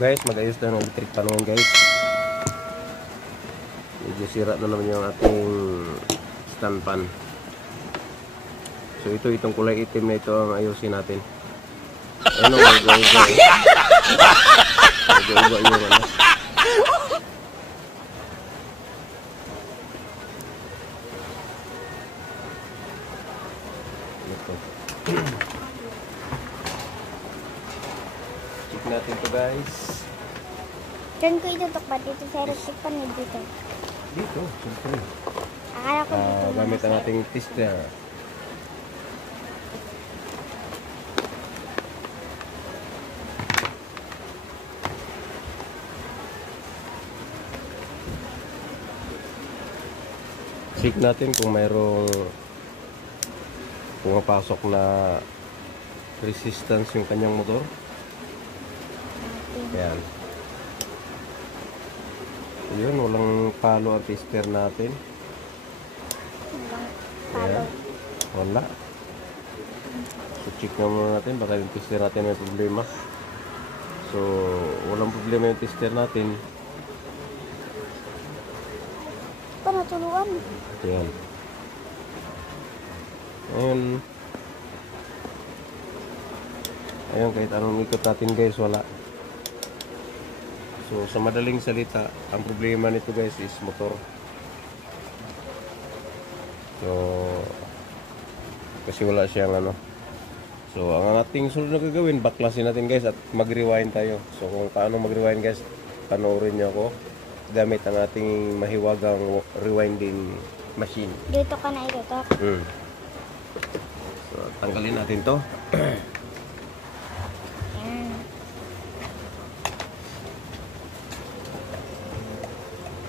Guys, mag-ayos na ng electric pan ngayon guys. Medyo sira na naman yung ating stand pan. So itong kulay itim na ito ang ayusin natin. Ano, mag-uga. Mag-uga yung ano. Ito. Check natin to guys. Saan ko itutok ba? Dito sa electric pan o dito? Dito, siyempre. Akala ko dito. Gamit ang ating tester. Check natin kung mayroong pumapasok na resistance yung kanyang motor. Ayan. Yun, walang palo ang tester natin. Palo. Wala. So check na muna natin, baka yung tester natin may problema. So walang problema yung tester natin. Panatuluan. Ayan. Ayun, kahit anong ikot natin guys, wala. So sa madaling salita, ang problema nito guys is motor. So kasi wala siyang ano. So ang ating sunod na gagawin, baklasin natin guys at mag-rewind tayo. So kung paano mag-rewind guys, panoorin niyo ako gamit ang ating mahiwagang rewinding machine. Dito ka na itutok. So tanggalin natin to.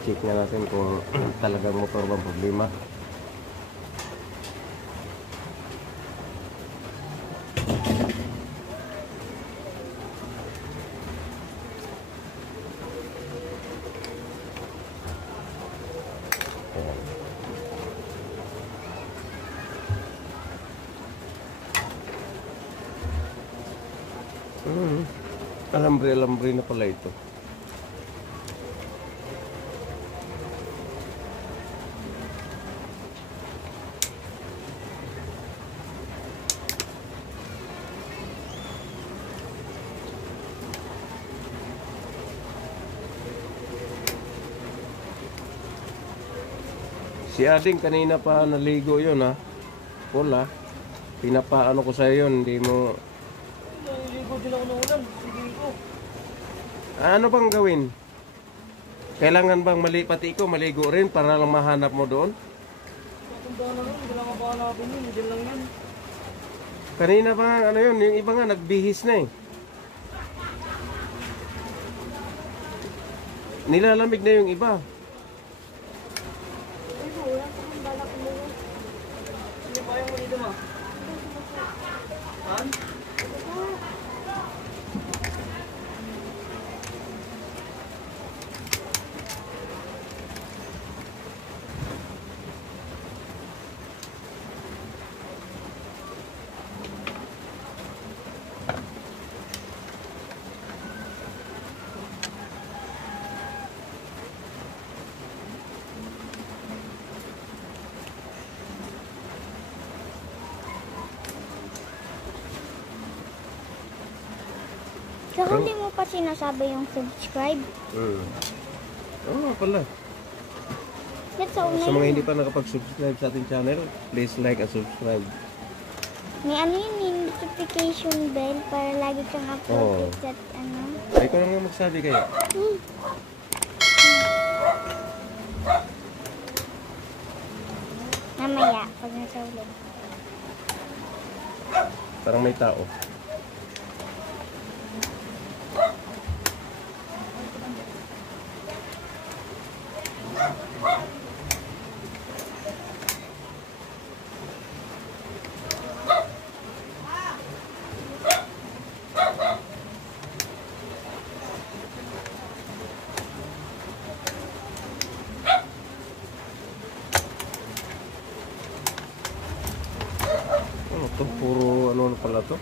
Check na natin kung talagang motor bang problema. Alambre na pala ito. Si Ading kanina pa naligo yun ha. Wala. Pinapaano ko sa'yo yun. Hindi mo... Naliligo din ako ng ulan. Sige ko. Ano bang gawin? Kailangan bang pati ko maligo rin para lang mahanap mo doon? Matanda na lang. Hindi lang makahanapin yun. Hindi lang yun. Kanina pa ano yun. Yung iba nga nagbihis na eh. Nilalamig na yung iba. Hindi pa yung dito ma. Han? Saka hindi mo pa sinasabi yung subscribe. Oo pala. That's all na Sa mga yun. hindi pa nakapag-subscribe sa ating channel, please like and subscribe. May ano yun, yung notification bell para lagi kang uploaded sa ano. Ay, ikaw lang nga magsabi kaya. Mamaya, pag nasa ulit. Parang may tao. Ano to? Puro ano pala to?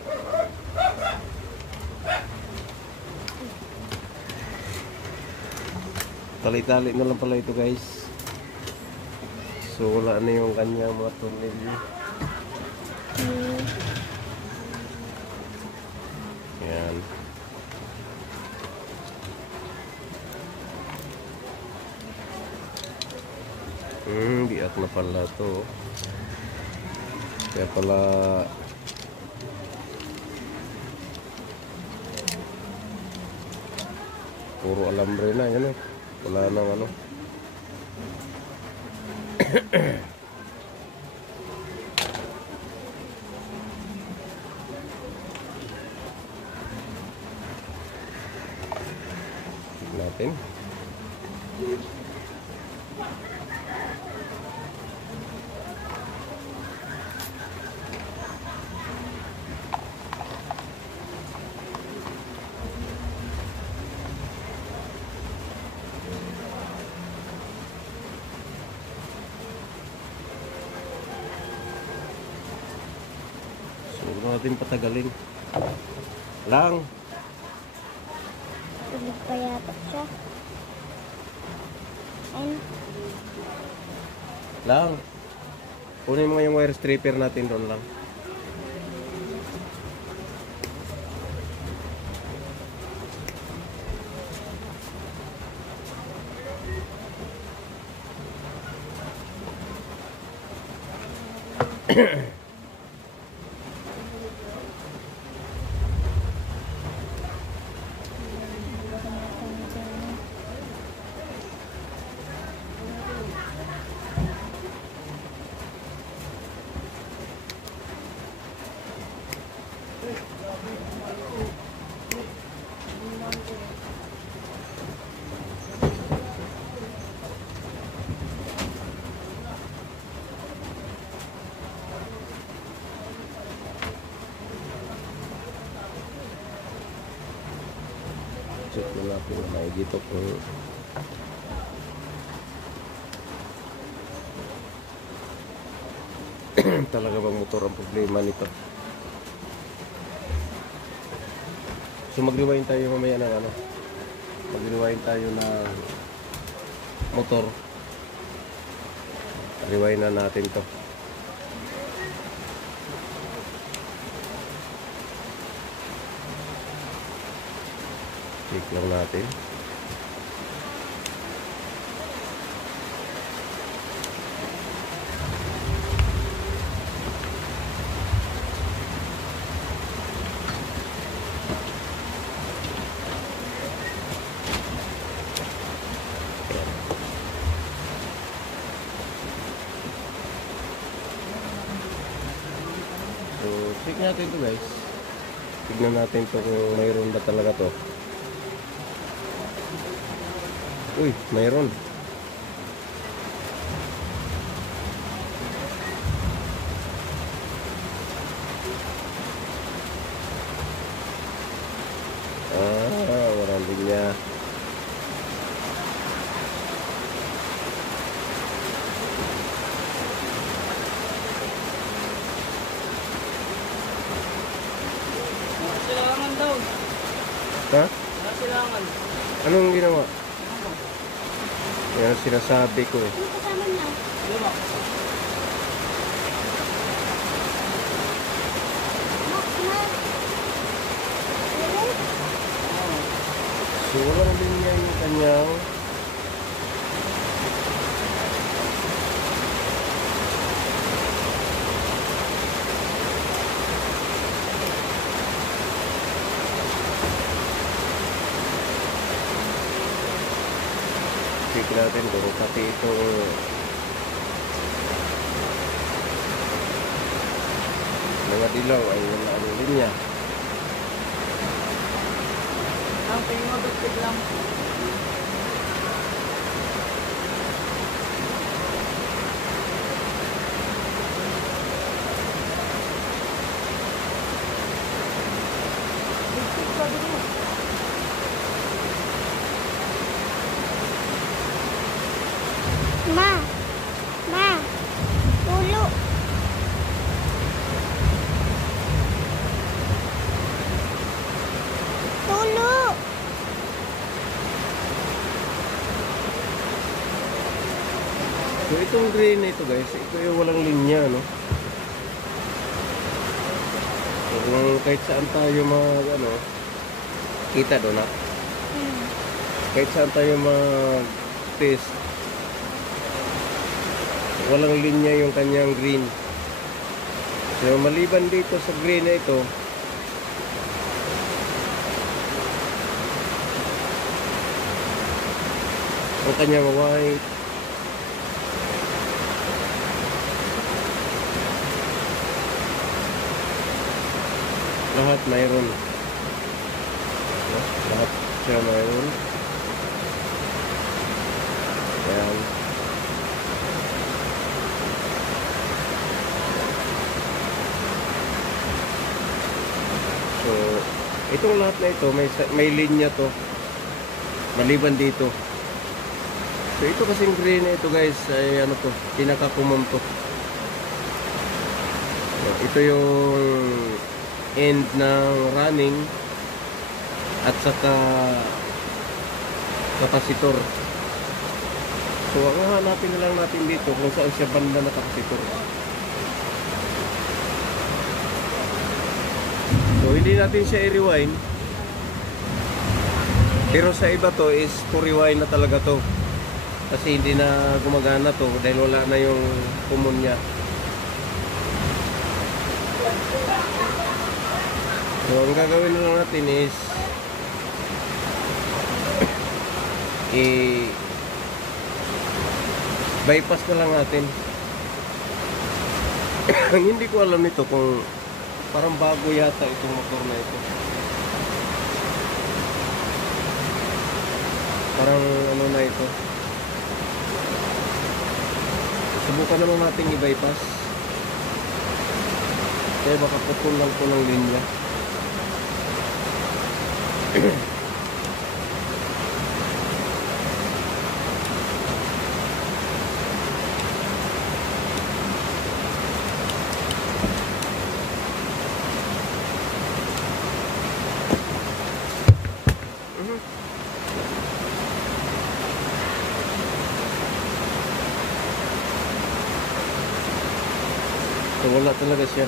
Tali-tali na lang pala ito guys. So wala na yung kanyang mga tornilyo. Yan. Biak na pala to. Kaya pala puro alambre na yan eh. Wala nang ano. Natin. Huwag natin patagalin. Lang. Tulog pa yata siya. And, Lang. Kunin mo yung wire stripper natin doon lang. Check mo natin na may dito kung talaga bang motor ang problema nito. So mag-rewind tayo mamaya ng ano. Mag-rewind tayo ng motor. Rewind na natin to. Check lang natin. So, check natin to guys. Tignan natin to kung mayroon ba talaga to. Uy, mayroon. Walang linya. Silangan daw. Ha? Silangan. Anong ginawa? Yan ang sinasabi ko eh. ano kasama niya? Lima. Meron? So walang linya yung kanyang check natin kung pati itong mga dilaw ay wala ang linya. Ang tingin mo dugtog lang. Dugtog pa din mo. Ma! Ma! Tulo! Tulo! So itong green na ito guys, ito yung walang linya, no? So, kung kahit saan tayo ano, kita doon na. Kahit saan tayo test, walang linya yung kanyang green. So maliban dito sa green na ito, ang kanyang white, lahat mayroon. Lahat siya mayroon. Ayan. So, itong lahat na ito, may linya to. Maliban dito. So, ito kasing green na ito guys, ay ano to, pinaka-common to. So, ito yung end ng running at saka kapasitor. So ang hahanapin na lang natin dito kung saan siya banda na kapasitor. So hindi natin siya i-rewind, pero sa iba to is to rewind na talaga to, kasi hindi na gumagana to dahil wala na yung common nya. So, ang gagawin na lang natin is bypass na lang natin. Ang hindi ko alam nito kung parang bago yata itong motor na ito. Parang ano na ito. Subukan naman natin i-bypass. Kaya baka putol lang po ng linya. So wala talaga siya.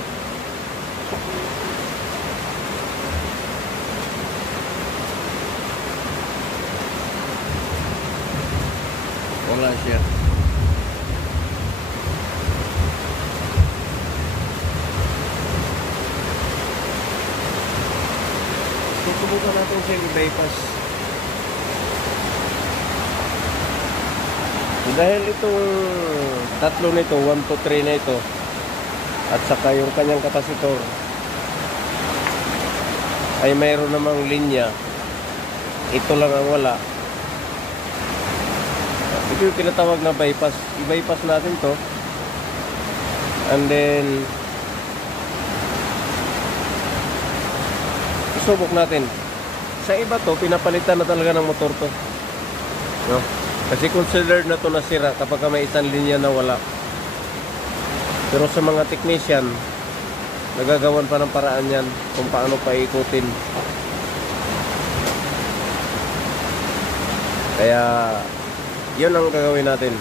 Wala siya. Susubukan natin siya i-bypass. Dahil itong tatlo nito, 1, 2, 3 na ito, at saka yung kanyang kapasitor ay mayroon namang linya, ito lang ang wala. Ito yung tinatawag na bypass. I-bypass natin to, and then isubok natin. Sa iba to, pinapalitan na talaga ng motor to, no? Kasi considered na to na sira kapag may isang linya na wala. Pero sa mga technician, nagagawan pa ng paraan yan kung paano pa ikutin. Kaya yun ang gagawin natin.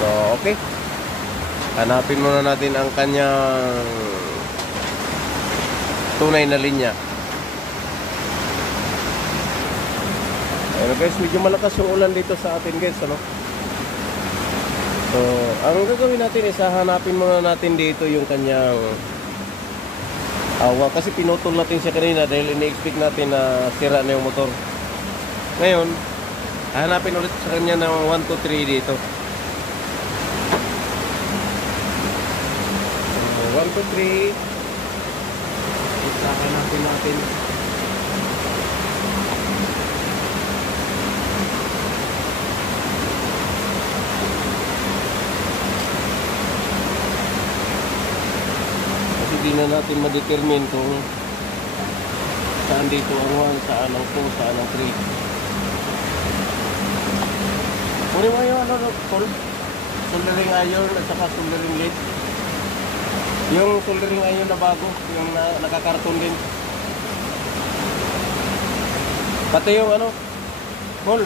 So okay, hanapin muna natin ang kanyang tunay na linya. Ayun guys, medyo malakas yung ulan dito sa atin guys, ano? So, ang gagawin natin is hahanapin muna natin dito yung kanyang awa, kasi pinutol natin siya kanina dahil ini-expect natin na sira na yung motor. Ngayon, hahanapin ulit sa kanya ng 1, 2, 3 dito. So, 1, 2, 3. Hahanapin natin. Hindi na natin ma-determine kung saan dito ang 1, saan ang 2, saan ang 3. Kunin mo yung soldering iron at saka soldering lead. Yung soldering iron na bago, yung nakakarton din. Pati yung hole.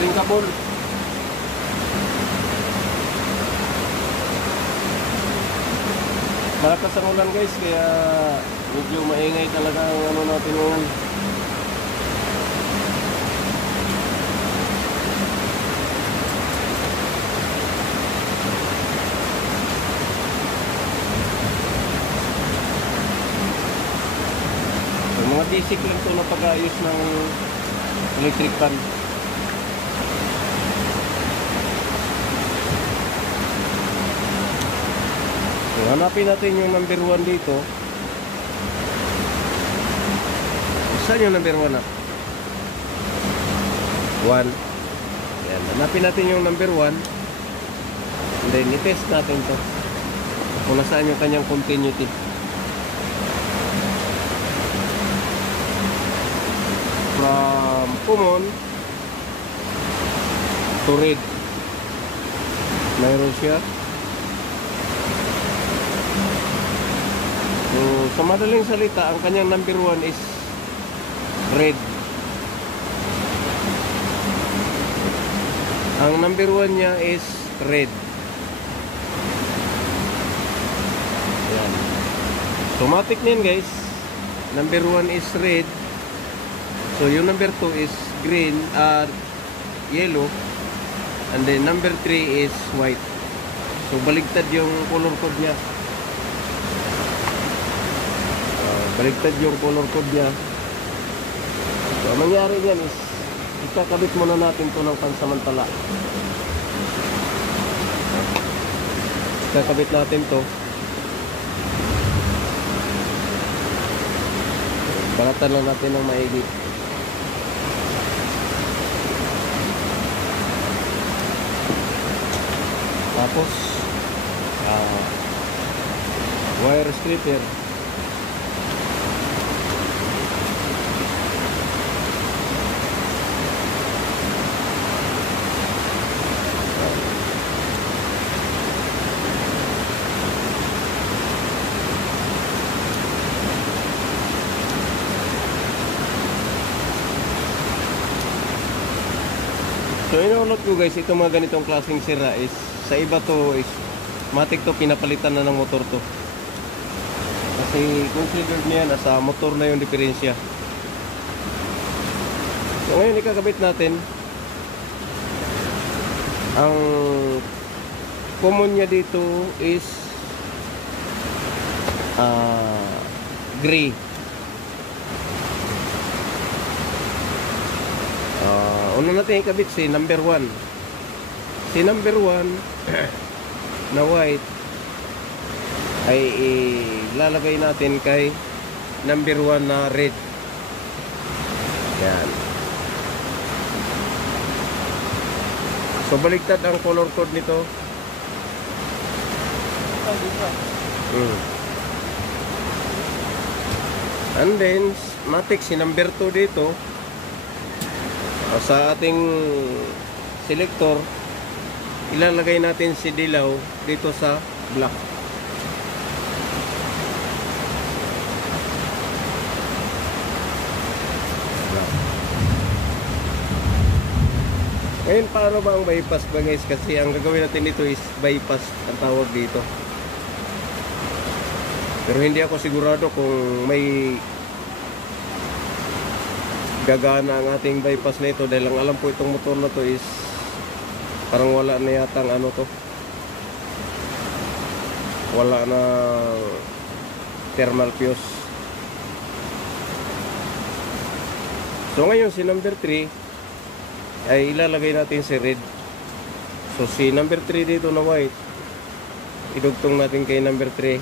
drinkable. Malakas ang ulan guys, kaya medyo maingay talaga ang ano natin ngayon. So, mga basic lang to na pag-ayos ng electric fan. So, hanapin natin yung number 1 dito. Saan yung number 1 na? 1. Yan. Hanapin natin yung number 1. And then, i-test natin to. Kung nasaan yung kanyang continuity. From common to red. Mayroon siya. So, sa madaling salita, ang kanyang number 1 is red. Ang number 1 niya is red. Ayan. Automatic na yun guys. Number 1 is red. So, yung number 2 is green, yellow. And then number 3 is white. So, baligtad yung color code niya. Baligtad yung color code niya. So, ang nangyari niyan is ikakabit muna natin to ng pansamantala. Ikakabit natin to. Balatan lang natin ng maigi. Tapos wire stripper. So inuulot ko guys, itong mga ganitong klaseng sira is sa iba to is matik to, pinapalitan na ng motor to. Kasi considered niya nasa motor na yung diferensya. So ngayon ikakabit natin. Ang common niya dito is gray. Una natin ikabit si number 1. Si number 1 na white ay ilalagay natin kay number 1 na red. Yan. So baligtad ang color code nito. And then matik si number 2 dito. Sa ating selector, ilalagay natin si dilaw dito sa black. Ngayon, paano ba ang bypass ba guys? Kasi ang gagawin natin dito is bypass ang tawag dito. Pero hindi ako sigurado kung may gagana ang ating bypass nito, dahil ang alam po itong motor na to is parang wala na yatang ano to, wala na thermal fuse. So ngayon si number 3 ay ilalagay natin si red. So si number 3 dito na white, idugtong natin kay number 3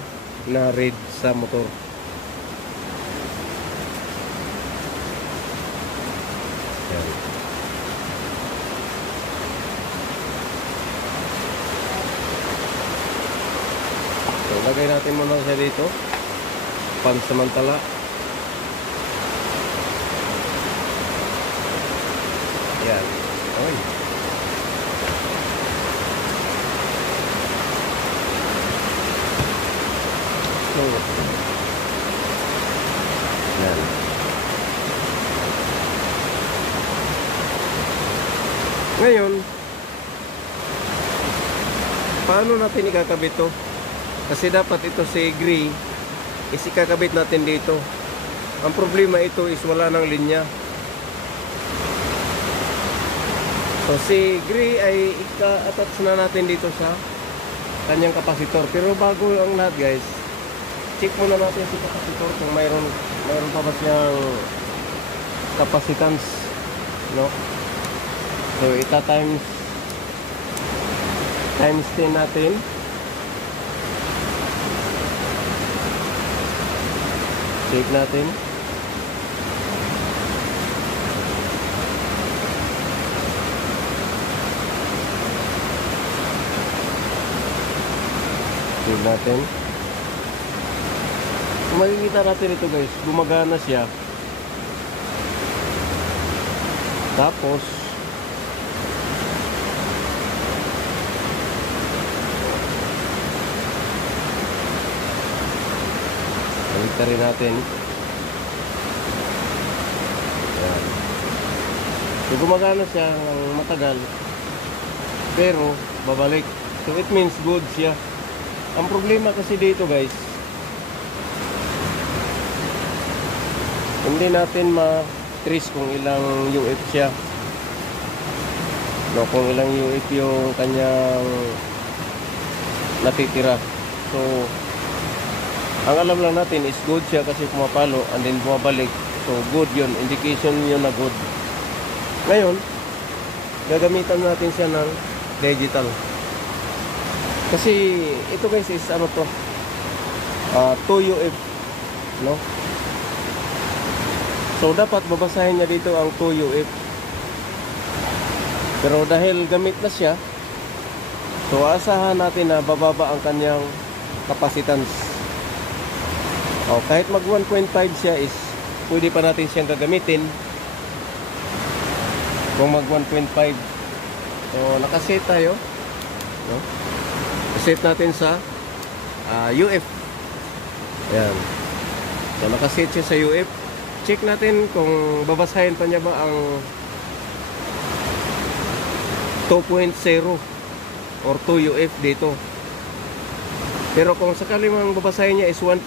na red sa motor. So, lagay natin muna siya dito pansamantala. Yan. Okay. So, yan. Ngayon, paano natin ikakabit to? Kasi dapat ito si gray is ikakabit natin dito. Ang problema ito is wala ng linya. So si gray ay ika-attach na natin dito sa kanyang kapasitor. Pero bago ang lahat guys, check muna natin si kapasitor kung mayroon pa ba siyang capacitance, no? So ita times 10 natin. Check natin. Check natin. Kung makikita natin ito guys, gumagana siya. Tapos balik rin natin. Ayan. So gumagana siya ng matagal, pero babalik. So it means good siya. Ang problema kasi dito guys, hindi natin ma-trace kung ilang UF siya, no, kung ilang UF yung kanyang natitira. So ang alam lang natin is good siya kasi pumapalo and then bumabalik. So good yun, indication yun na good. Ngayon, gagamitan natin siya ng digital. Kasi ito guys is ano to, 2 UF, no? So dapat babasahin niya dito ang 2 UF. Pero dahil gamit na siya, so asahan natin na bababa ang kanyang capacitance. Kahit mag 1.5 siya is pwede pa natin siyang gagamitin kung mag 1.5. So nakaset tayo, no? Set natin sa UF. Ayan. So nakaset siya sa UF. Check natin kung babasahin pa niya ba ang 2.0 or 2 UF dito. Pero kung sakali mang babasahin niya is 1.5,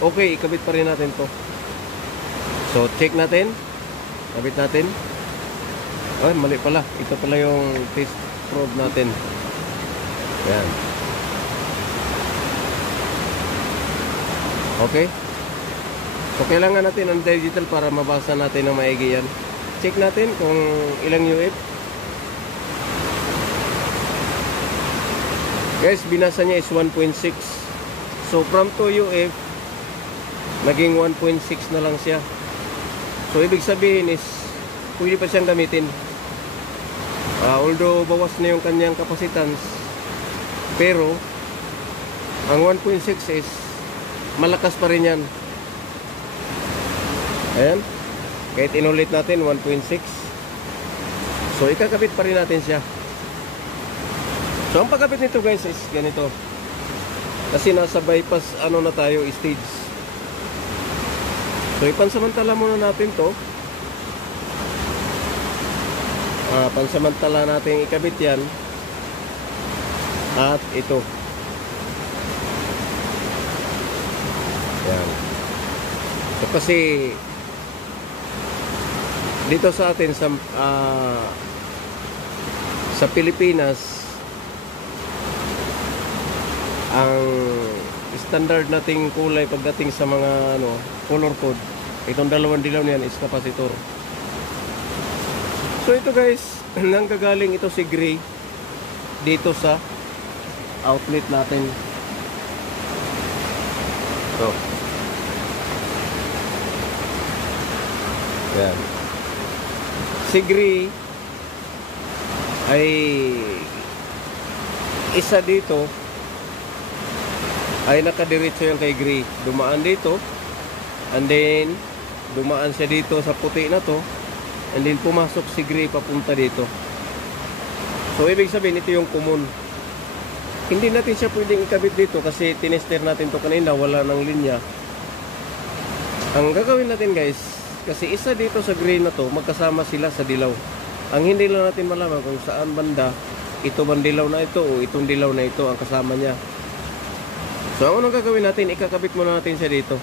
okay, ikabit pa rin natin to. So check natin, kabit natin. Ay, mali pala. Ito pala yung test probe natin. Ayan. Okay. So kailangan natin ang digital para mabasa natin ng maigi yan. Check natin kung ilang UF. Guys, binasa niya is 1.6. So from 2 UF naging 1.6 na lang siya. So ibig sabihin is pwede pa siyang gamitin. Although bawas na yung kanyang capacitance, pero ang 1.6 is malakas pa rin yan. Ayan. Kahit inulit natin 1.6. So ikakabit pa rin natin siya. So ang pagkabit nito guys is ganito. Kasi nasa bypass ano na tayo, stage. So ipansamantala muna natin to. Pansamantala natin ikabit yan. At ito. Yan. So kasi dito sa atin sa Pilipinas, ang standard nating kulay pagdating sa mga color code, itong dalawang dilaw niyan is capacitor. So ito guys, nanggagaling ito si gray dito sa outlet natin. So yan. Si gray ay isa dito ay nakadiretso yan kay gray. Dumaan dito and then dumaan siya dito sa puti na to and then pumasok si gray papunta dito. So ibig sabihin ito yung common. Hindi natin siya pwedeng ikabit dito kasi tinester natin to kanina, wala ng linya. Ang gagawin natin guys, kasi isa dito sa gray na to magkasama sila sa dilaw. Ang hindi lang natin malaman kung saan banda ito bang dilaw na ito o itong dilaw na ito ang kasama niya. So ang unang gagawin natin, ikakabit muna natin siya dito.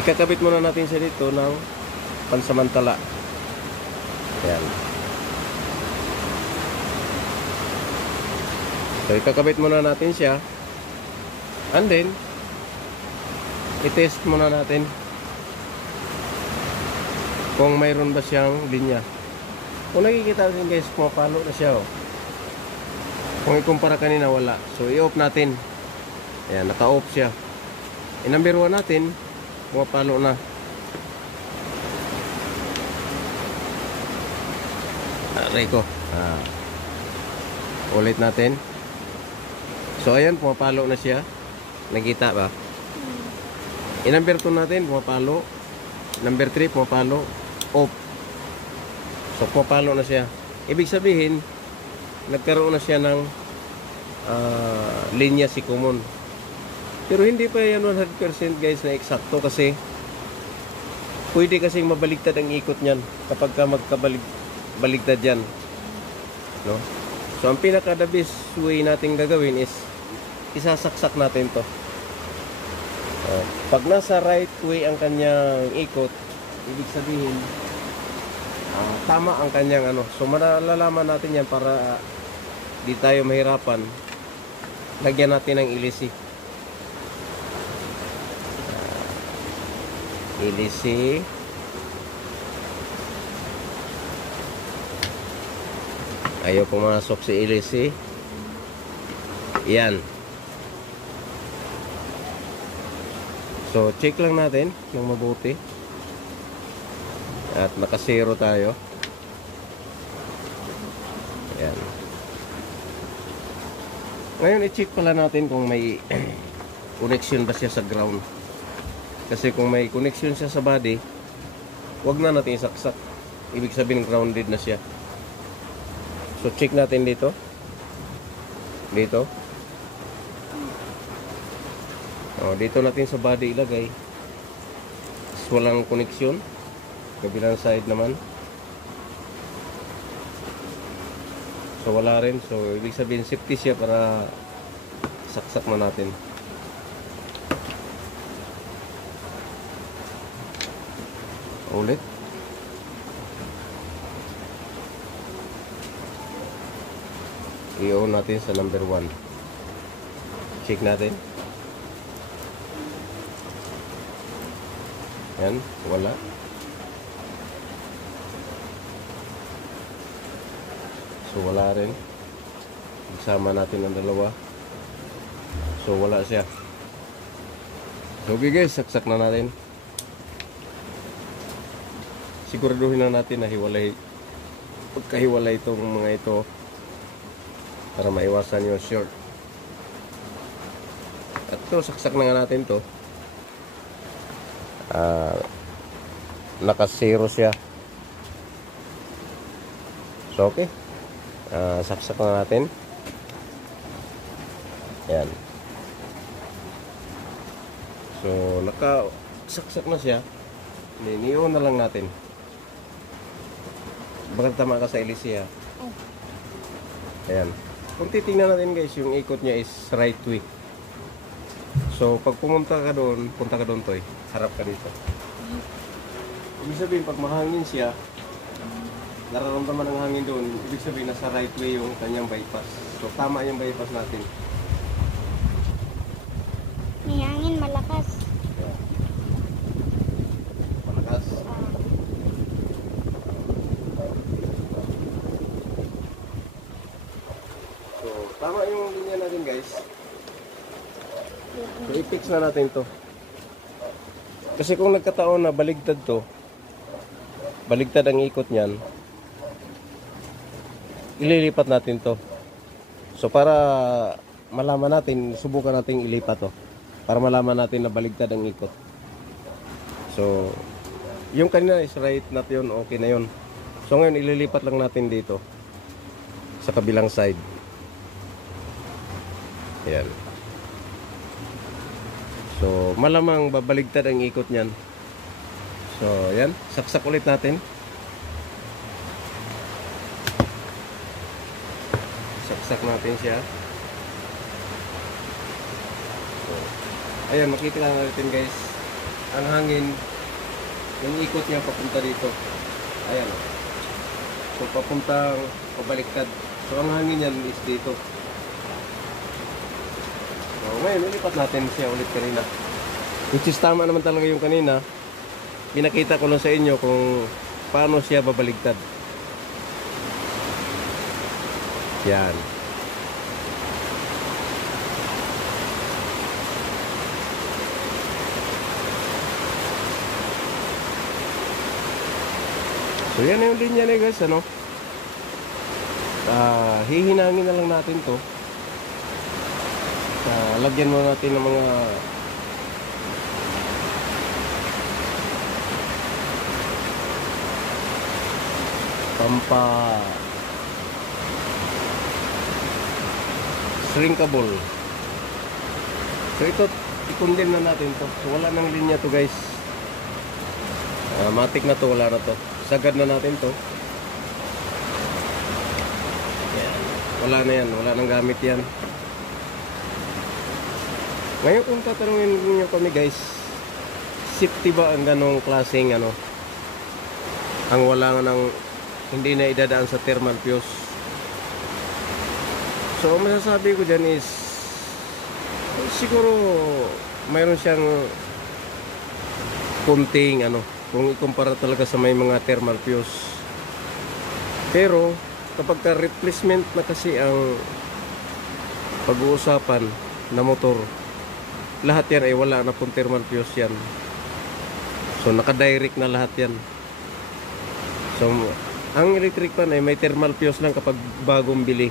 Ikakabit muna natin siya dito ng pansamantala. Ayan. So ikakabit muna natin siya. And then i-test muna natin kung mayroon ba siyang linya. Kung nakikita natin guys, pumapalo na siya oh. Kung ikumpara kanina wala. So i-off natin. Ayan, naka-off siya. I-number 1 natin, pumapalo na. Aray ko. Ulit natin. So ayan, pumapalo na siya. Nakita ba? I-number 2 natin, pumapalo. Number 3, pumapalo. Off. So pumapalo na siya. Ibig sabihin, nagkaroon na siya ng linya si common. Pero hindi pa yan 100% guys na eksakto kasi pwede kasing mabaligtad ang ikot niyan kapag ka magkabaligtad yan. No? So ang pinaka the best way natin gagawin is isasaksak natin to. Pag nasa right way ang kanyang ikot, ibig sabihin tama ang kanyang ano. So malalaman natin yan para di tayo mahirapan. Lagyan natin ng ilisi. Ilisi. Ayaw pumasok si ilisi. Yan. So check lang natin ng mabuti. At naka-zero tayo. Ayan. Ngayon i-check pala natin kung may connection ba siya sa ground. Kasi kung may connection siya sa body, wag na natin isaksak. Ibig sabihin grounded na siya. So check natin dito. Dito. Dito natin sa body ilagay. Walang connection. Kabilang side naman. So wala rin. So ibig sabihin safety siya para saksak na natin. Ulit. I-on natin sa number 1. Check natin. Yan, wala. So wala rin. Isama natin ang dalawa. So wala siya. So okay guys, saksak na natin. Siguraduhin na natin na hiwalay. Pagkahiwalay itong mga ito para maiwasan yung short. At ito, saksak na nga natin to. Naka-zero siya. So okay. Saksak na natin. Ayan. So naka-saksak na siya. Ni-on na lang natin. Baka tama ka sa ilisiya. Ayan. Kung titingnan natin guys, yung ikot niya is right way. So pag pumunta ka doon, punta ka doon toy. Harap ka dito. Ibig sabihin pag mahangin siya, nararamdaman ng hangin doon, ibig sabihin nasa right way yung kanyang bypass. So tama yung bypass natin. May hangin malakas. Ayan. Malakas. So tama yung linya natin guys. So i-fix na natin to. Kasi kung nagkataon na baligtad to, baligtad ang ikot niyan, ililipat natin to. So para malaman natin, subukan natin ilipat to. Para malaman natin na baligtad ang ikot. So yung kanina is right na yun, okay na yun. So ngayon ililipat lang natin dito sa kabilang side. Ayan. So malamang babaligtad ang ikot niyan. So ayan, saksak ulit natin. Sinaksak natin siya. So, ayan, makita lang natin guys. Ang hangin, yung ikot niya papunta dito. Ayan. So, pabaliktad. So, ang hangin niyan is dito. So, ngayon, ilipat natin siya ulit kanina. Which is tama naman talaga yung kanina. Pinakita ko lang sa inyo kung paano siya babaligtad. Yan. So yan na yung linya na guys, ano? Hihinangin na lang natin to. Lagyan mo natin ng mga shrinkable. So ito, i-condemn na natin to. So wala nang linya to guys. Matik na to, wala na to. Sagad na natin to. Yan. Wala na yan, wala nang gamit yan. Ngayon kung tatanungin niyo kami guys, safety ba ang ganong klaseng ano? Ang wala nga ng hindi na idadaan sa thermal fuse. So masasabi ko dyan is siguro mayroon siyang konting ano, kung ikumpara talaga sa may mga thermal fuse. Pero kapag ka replacement na kasi ang pag-uusapan na motor, lahat yan ay wala na pong thermal fuse yan. So naka-direct na lahat yan. So ang electric fan ay may thermal fuse lang kapag bagong bili.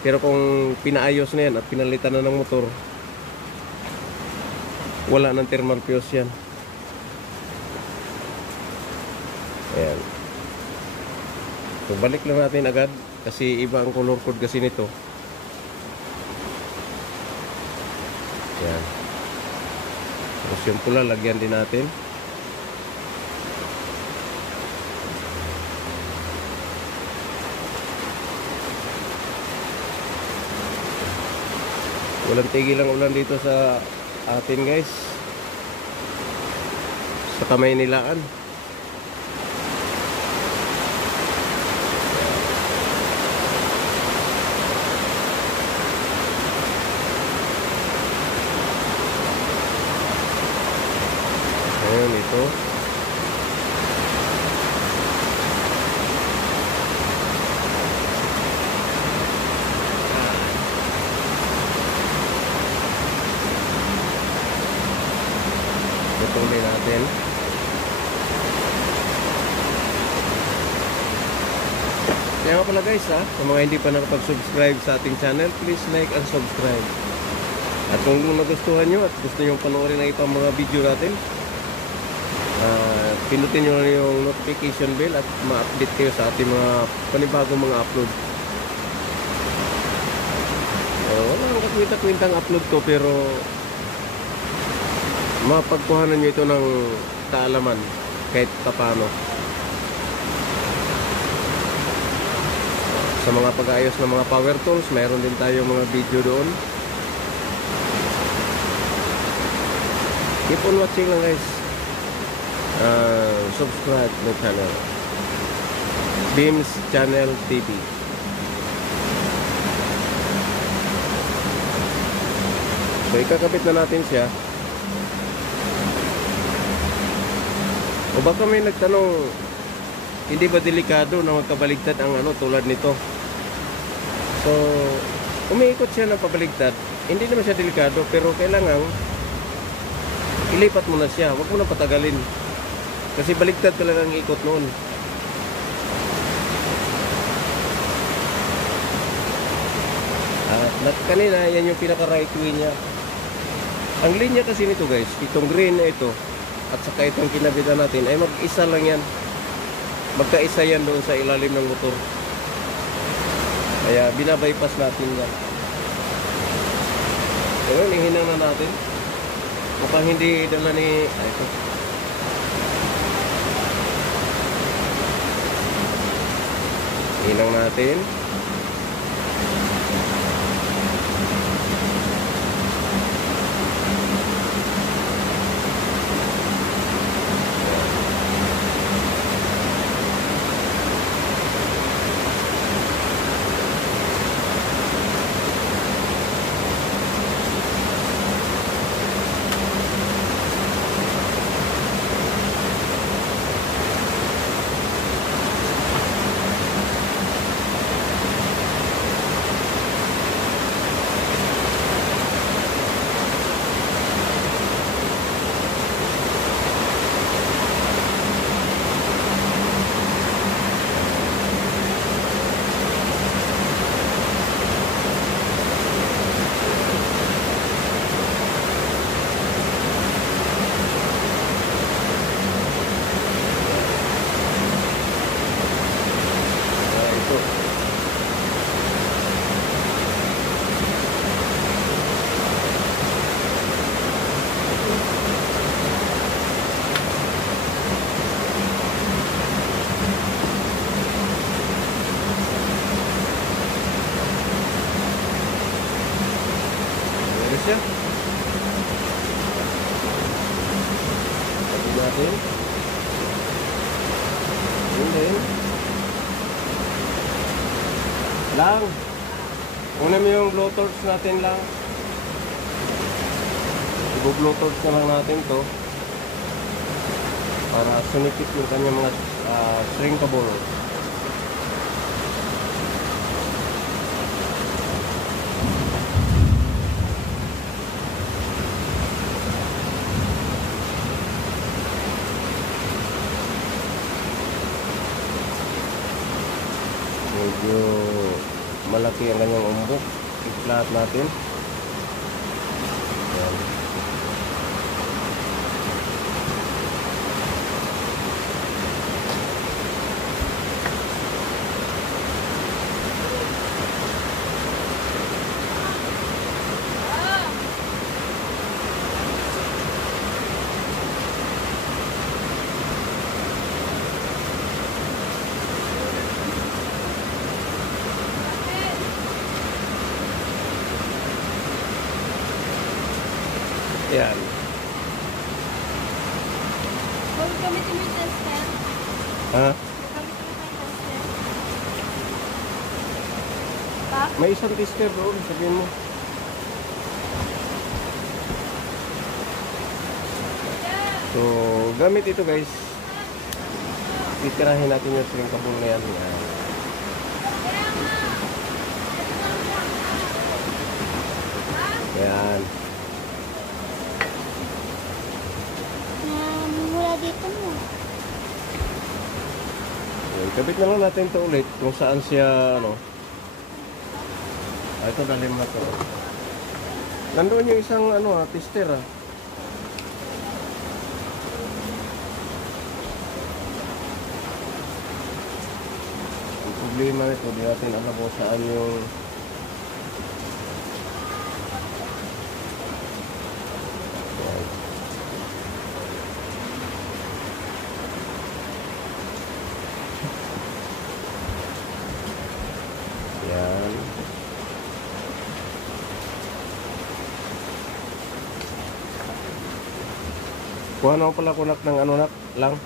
Pero kung pinaayos na yan at pinalitan na ng motor, wala ng thermal fuse yan. Ayan. So balik lang natin agad kasi iba ang color code kasi nito. Ayan. Tapos yung pula lagyan din natin. Walang tigil ang ulan dito sa atin guys. Sa kamay nilaan. Ayan ito. Tuloy natin. Kaya nga pala guys sa mga hindi pa nakapag-subscribe sa ating channel, please like and subscribe. At kung nagustuhan nyo at gusto nyo panoorin ang ibang mga video natin, pinutin nyo na yung notification bell at ma-update kayo sa ating mga panibagong mga upload. Wala nang kakwinta-kwintang upload ko pero mapagkuhanan nyo ito ng kaalaman kahit paano. Sa mga pag-aayos ng mga power tools, mayroon din tayo mga video doon. Keep on watching lang guys. Subscribe my channel, Beams Channel TV. So ikakabit na natin siya. O baka may nagtanong, hindi ba delikado na magkabaligtad ang ano tulad nito? So, umiikot siya ng pabaligtad. Hindi naman siya delikado, pero kailangan ilipat mo na siya. Huwag mo na patagalin. Kasi baligtad talaga ang ikot noon. At kanina, yan yung pinaka-right way niya. Ang linya kasi nito guys, itong green na ito, at saka itong kinabitan natin ay mag-isa lang yan. Magkaisa yan doon sa ilalim ng motor. Kaya binabypass natin yan. So yun, ihinang na natin. Mukhang hindi dala ni... ito. Ihinang natin. natin. And then, lang. Una mo yung blowtorch natin lang. I-blowtorch na lang natin to para sunikip yung kanyang mga shrinkable. Medyo malaki ang kanyang umbok. I-flat natin. Ayan. Ayan. Huwag gamitin mo yung tester. Ha? Gamitin mo yung tester. Ha? May isang tester doon, sabihin mo. So, gamit ito guys. Titirahin natin yung shrinkable na yan. Yan. Yan. Mula dito mo. Yan. Kabit na lang natin ito ulit kung saan siya, ano. Ito, dalim na ito. Nandoon yung isang, tester, Ang problema nito, di natin alam kung saan yung yan. Kuha na pala kunak ng lang.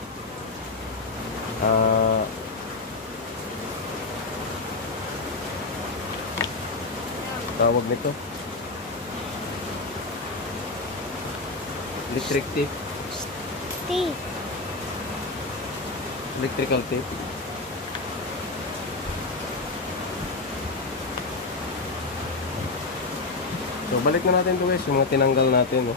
Tawag nito. Electric tape. Steve. Electrical tape. So, balik na natin to guys, yung mga tinanggal natin, no?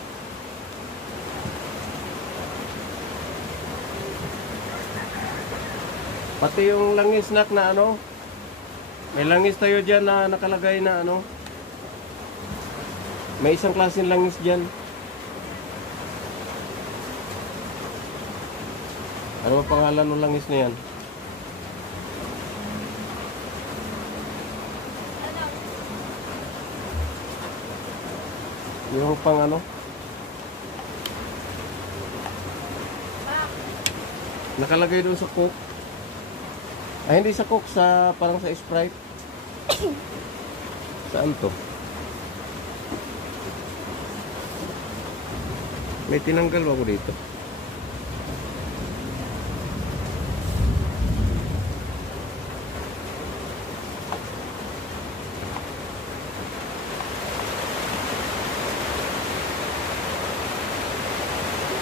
Pati yung langis nak na may langis tayo dyan na nakalagay na may isang klaseng langis dyan. Ano ba pangalan ng langis na yan? Yung pang nakalagay doon sa Coke. Ay, hindi sa Coke, parang sa Sprite. Saan to? May tinanggal ako dito.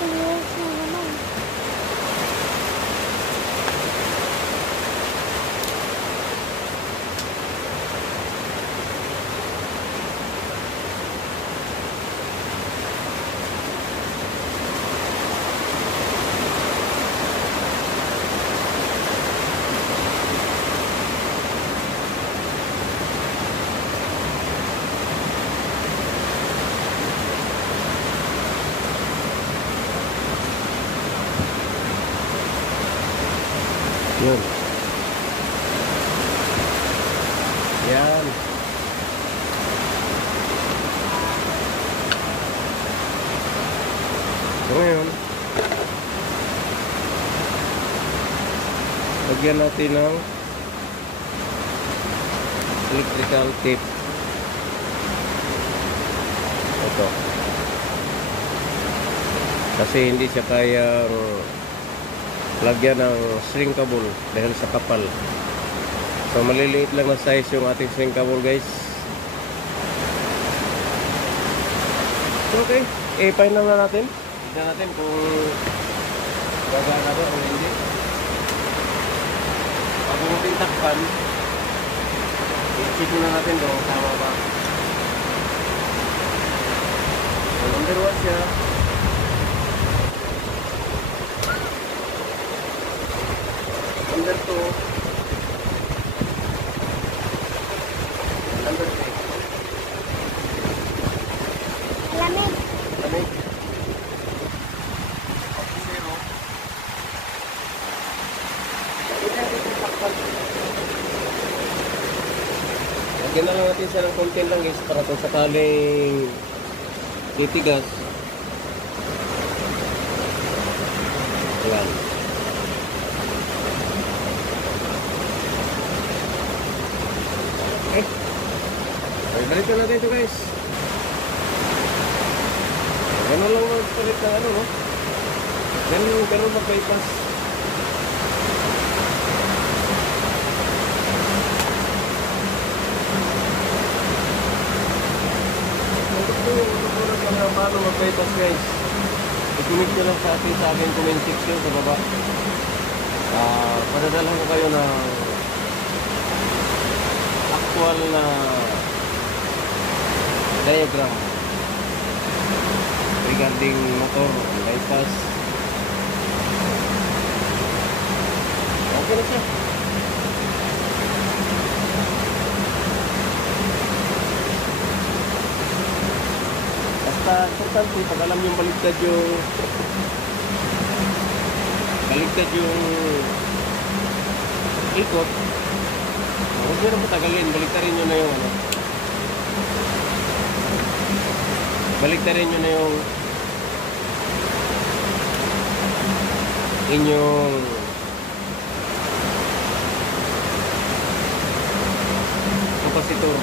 Tulos na naman. Yun. Yan. So ngayon, lagyan natin ng electrical tape. Ito. Kasi hindi siya kayang lagyan ng shrinkable dahil sa kapal. So maliliit lang na size yung ating shrinkable guys. So okay, i-final na natin. Tignan natin kung gagana ba o hindi. Bago natin takpan, i-check na natin kung tama ba. So number 1 siya. Number 2. Number 3. Lamig. Lamig. 0. Lagyan na lang natin siya ng konti lang guys para kung sakaling titigas. Ayan. Okay. Okay, balik na natin ito guys. Ganun lang magpalit ng ano, no? Ganun mag-bypass. Paano mag-bypass guys? I-comment nyo lang sa akin comment section sa baba. Padadalhan ko kayo ng actual na diagram regarding motor bypass. Okay na siya. Basta importante pag alam yung baligtad yung ikot, huwag nyo na patagalin, baligtarin nyo na yung ano, baligtarin nyo na yung inyong kapasitor.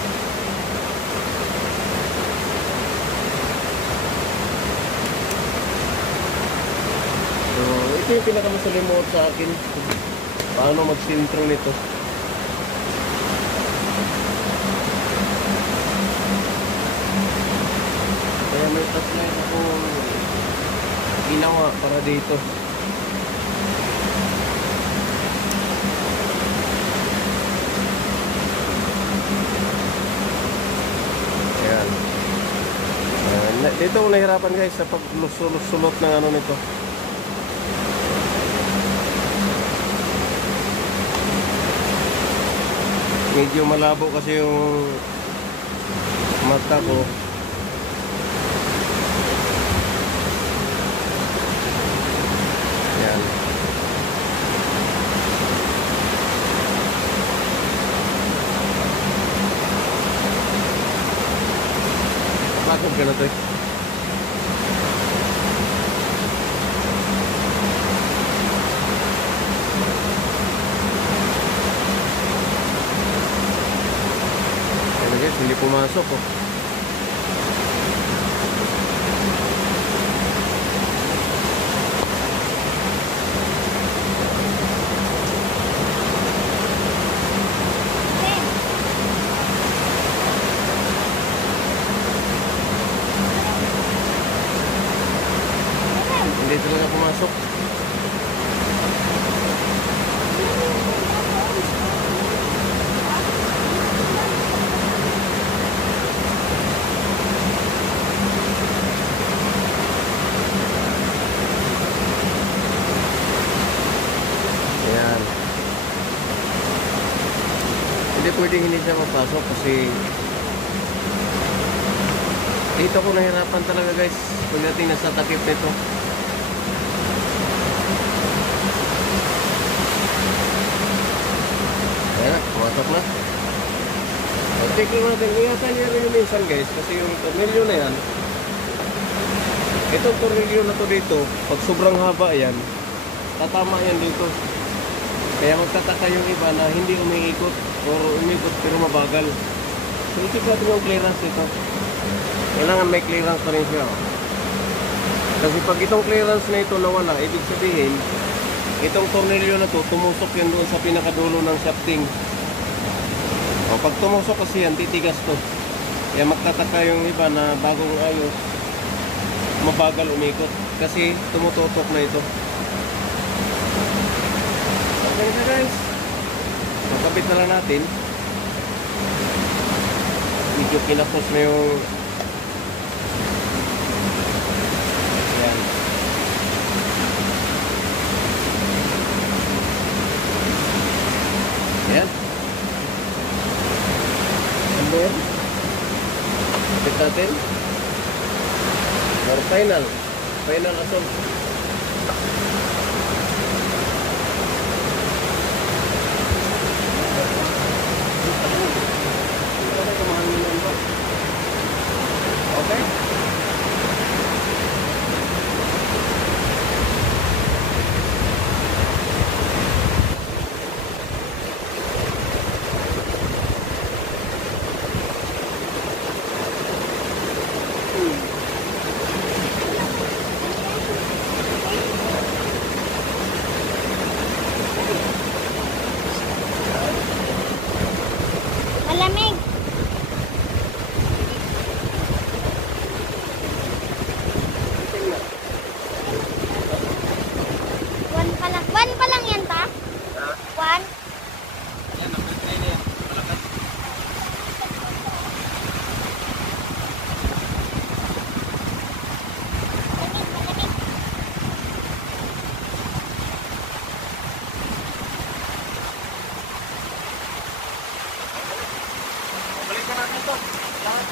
So, ito yung pinakamasalimuot sa akin. Paano mag-sintro nito. Kaya may flashlight ako ginawa para dito. Ayan. Dito ako nahirapan guys sa paglusulot ng ano nito. Medyo malabo kasi yung mata ko. Yan. Bakit ka na to eh? Hindi pumasok oh. Hindi talaga pumasok. Hindi pwedeng hindi siya mapasok kasi dito ko nahirapan talaga guys pagdating na sa takip nito. Ayan na, pumasok na. So, check lang natin, ingatan nyo rin yung minsan guys kasi yung tornilyo na yan, itong tornilyo na to dito, pag sobrang haba yan, tatama yan dito. Kaya magtataka yung iba na hindi umiikot o umikot pero mabagal. So i-check natin yung clearance nito. Kailangan may clearance pa rin siya. Kasi pag itong clearance na ito nawala, ibig sabihin, itong tornilyo na to, tumusok yan doon sa pinakadulo ng shafting. O, pag tumusok kasi yan, titigas to. Kaya magtataka yung iba na bagong ayos, mabagal umikot. Kasi tumututok na ito. Okay na guys. Magkabit na lang natin. Medyo kinapos na yung yan. Yan. And then kapit natin. Or final assault. Okay? Malamig. One pa lang yan, ta? One? Yan, nakatry na yan. Malakas. Malamig. Balikan natin ito. Lahat.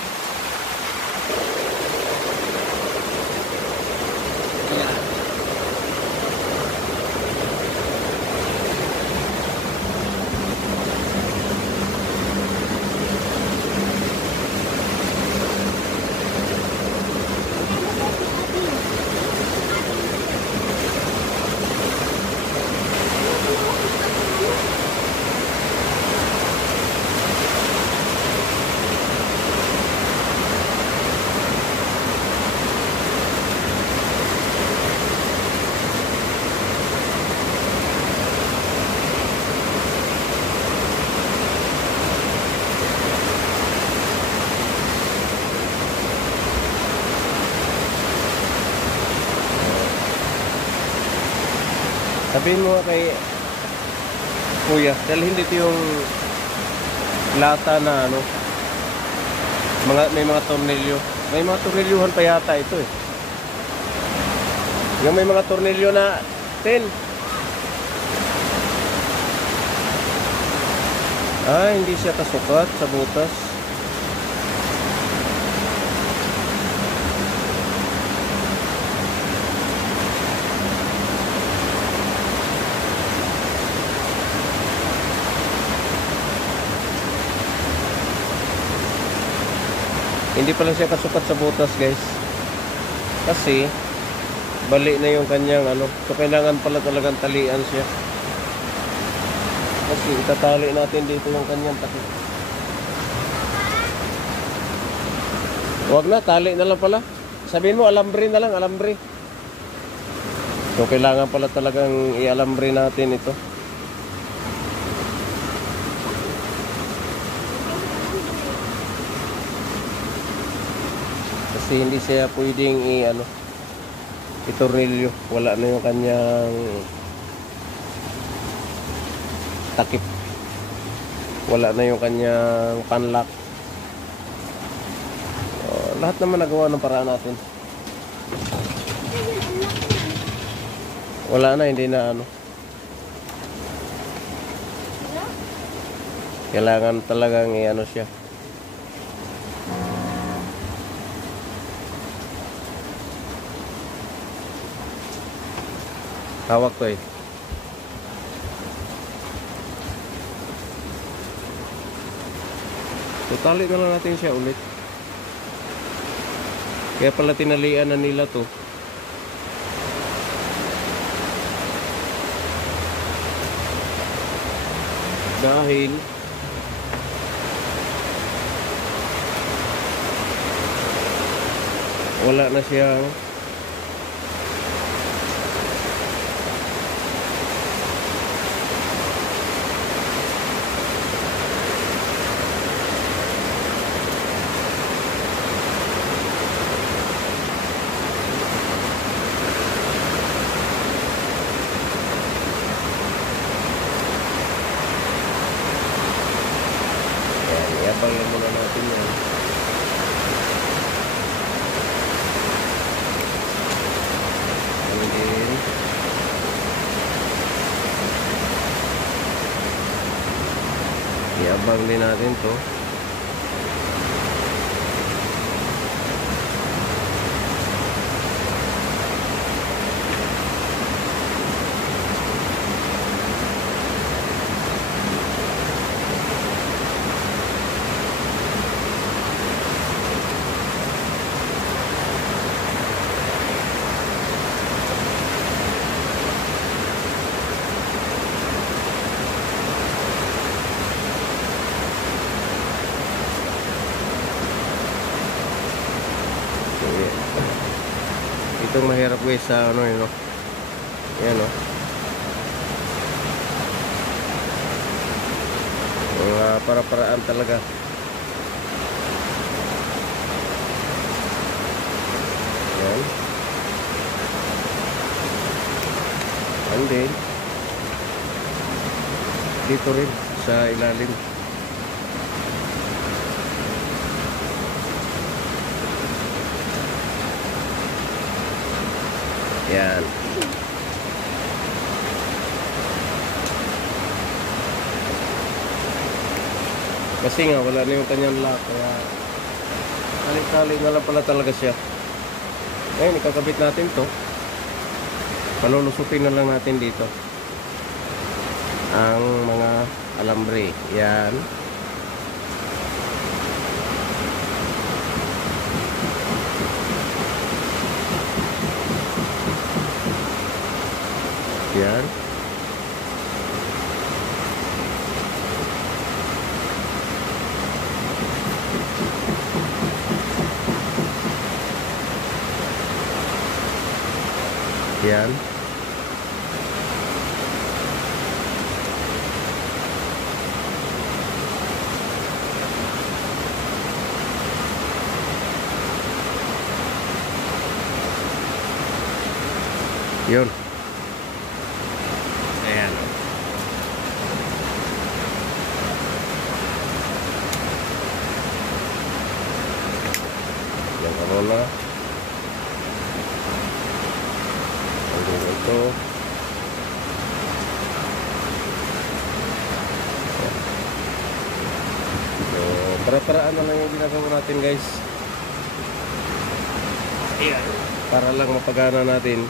Ayan. Sabihin mo nga kay Kuya, dahil hindi ito yung lata na ano, may mga tornilyo. May mga tornilyuhan pa yata ito eh. Yung may mga tornilyo na 10. Hindi siya kasukat sa butas. Hindi pala siya kasukat sa butas guys, kasi bali na yung kanyang ano. So kailangan pala talagang talian siya, kasi itatali natin dito yung kanyang takip. Huwag na, tali na lang pala. Sabihin mo alambre na lang, alambre. So kailangan pala talagang i-alambre natin ito. Kasi hindi siya pwedeng itornilyo. Wala na yung kanyang takip. Wala na yung kanyang panlock. Lahat naman nagawa ng paraan natin. Wala na, hindi na ano. Kailangan talagang i-ano siya. Hawak ko eh. Tutali na lang natin siya ulit. Kaya pala tinalian na nila to. Dahil wala na siyang And then, iabang din natin to. Itong mahirap guys sa ano yun, no? Ayan, no? Mga para-paraan talaga. Ayan. And then, dito rin sa ilalim. Yan. Kasi nga wala na yung kanyang lock, kaya tali-tali na lang pala talaga siya. Ngayon ikakabit natin to. Palulusupin na lang natin dito ang mga alambre. Yan. Yan. Yan. Yun. Ayan. Yang Corolla. Kemudian itu. So, para-paraan na lang yung ginagawa natin guys. Ayan. Para lang mapagana natin.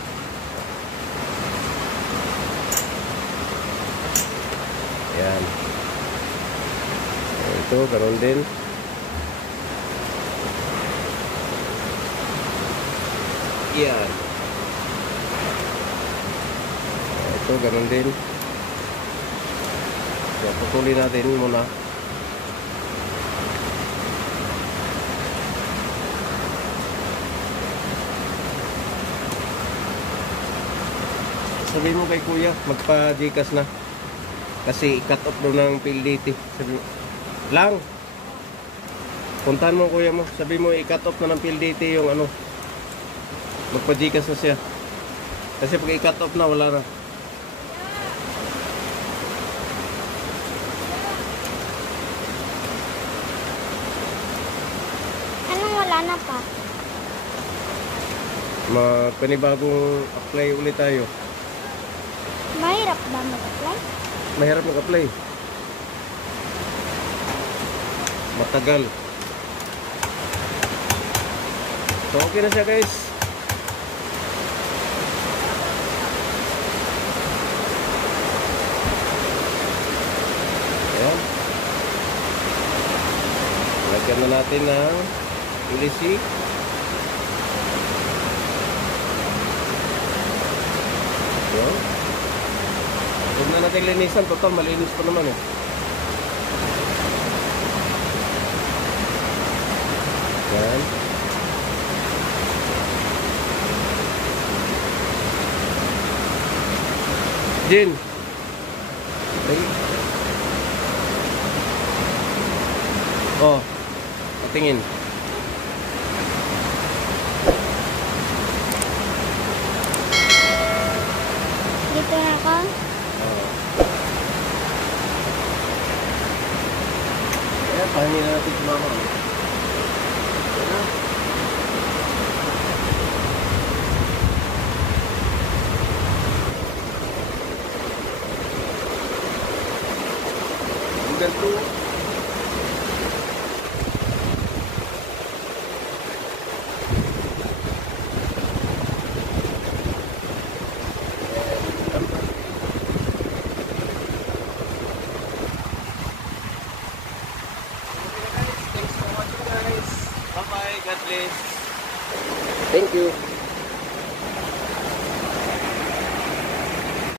Yan. Ito, ganun din. Yan. Ito, ganun din. Yan, putulin natin muna. Sabi mo kay kuya, magpa-Gcash na. Kasi i-cut off daw ng PLDT. Sabi mo, lang. Puntahan mo kuya mo. Sabi mo i-cut off na ng PLDT yung ano. Magpa-Gcash na siya. Kasi pag i-cut off na, wala na. Anong wala na pa? Panibagong apply ulit tayo. Mahirap ba mag-apply? Mahirap mag-apply. Matagal. So okay na siya guys. Ayan. Lagyan na natin ng ilisi. Ayan. Huwag na natin linisan. Total, malinis pa naman eh. Yan. Jin. Ay. Oh. Patingin. Dito na ako. Ayan, pahingin na natin si mama. Thanks for watching guys. Bye bye. God bless. Thank you.